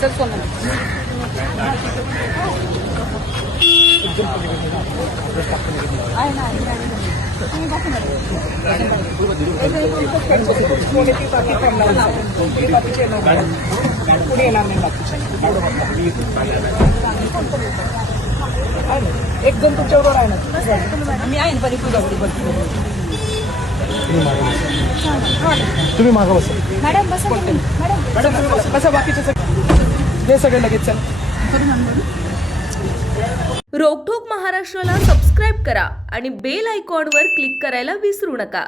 Sir सोना आहे ना पुढे येणार नाही एक जण तुमच्याबरोबर आहे ना मी आहे ना तुम्ही मागं बसा. मॅडम बसा मॅडम बसा बाकीचे हे सगळे लगेच चल. रोकठोक महाराष्ट्राला सबस्क्राईब करा आणि बेल आयकॉनवर क्लिक करायला विसरू नका.